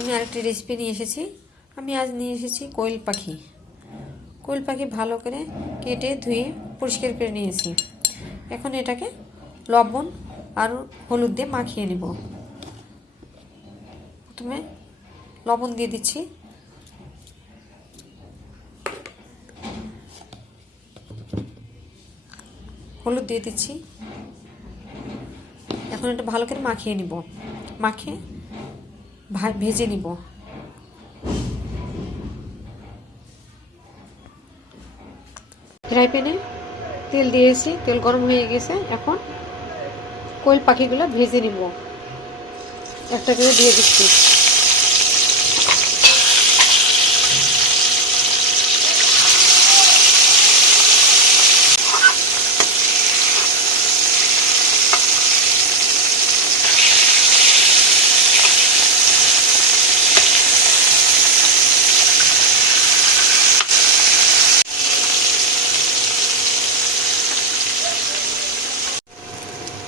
আমি আরেকটি রেসিপি নিয়ে এসেছি। আমি আজ নিয়ে এসেছি কোয়েল পাখি। কোয়েল পাখি ভালো করে কেটে ধুয়ে পরিষ্কার করে নিয়েছি। এখন এটাকে লবণ আর হলুদ দিয়ে মাখিয়ে নেব। প্রথমে লবণ দিয়ে দিচ্ছি, হলুদ দিয়ে দিচ্ছি। এখন এটা ভালো করে মাখিয়ে নিব, মাখিয়ে ভেজে নিব। ফ্রাই প্যানে তেল দিয়েছি, তেল গরম হয়ে গেছে। এখন কোয়েল পাখিগুলো ভেজে নিব, একটা করে দিয়ে দিচ্ছি।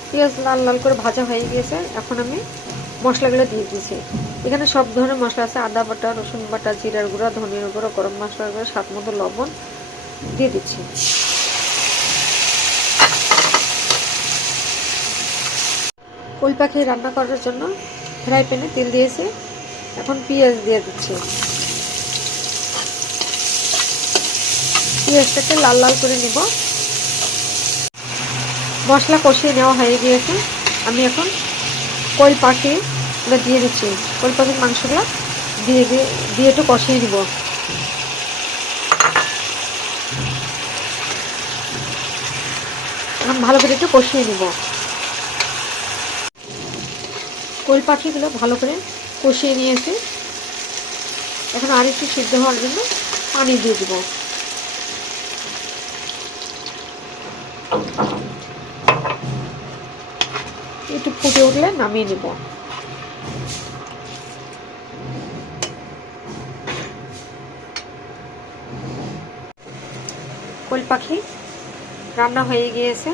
পেঁয়াজ লাল লাল করে ভাজা হয়ে গিয়েছে। এখন আমি মশলাগুলো দিয়ে দিয়েছি। এখানে সব ধরনের মশলা আছে, আদা বাটা, রসুন বাটা, জিরার গুঁড়া, ধনিয়ার গুঁড়া, গরম মশলার গুঁড়া, স্বাদ মতো লবণ দিয়ে দিচ্ছি। কোয়েল পাখি রান্না করার জন্য ফ্রাই প্যানে তেল দিয়েছি। এখন পেঁয়াজ দিয়ে দিচ্ছি। পেঁয়াজটাকে লাল লাল করে নিব। মশলা কষিয়ে নেওয়া হয়ে গিয়েছে। আমি এখন কোয়েল পাখিগুলো দিয়ে দিচ্ছি। কোয়েল পাখির মাংসগুলো দিয়ে একটু কষিয়ে নিব। এখন ভালো করে একটু কষিয়ে নিব। কোয়েল পাখিগুলো ভালো করে কষিয়ে নিয়েছি। এখন আর একটু সিদ্ধ হওয়ার জন্য পানি দিয়ে দিব। একটু ফুটে উঠলে নামিয়ে নেব। কোয়েল পাখি রান্না হয়ে গিয়েছে।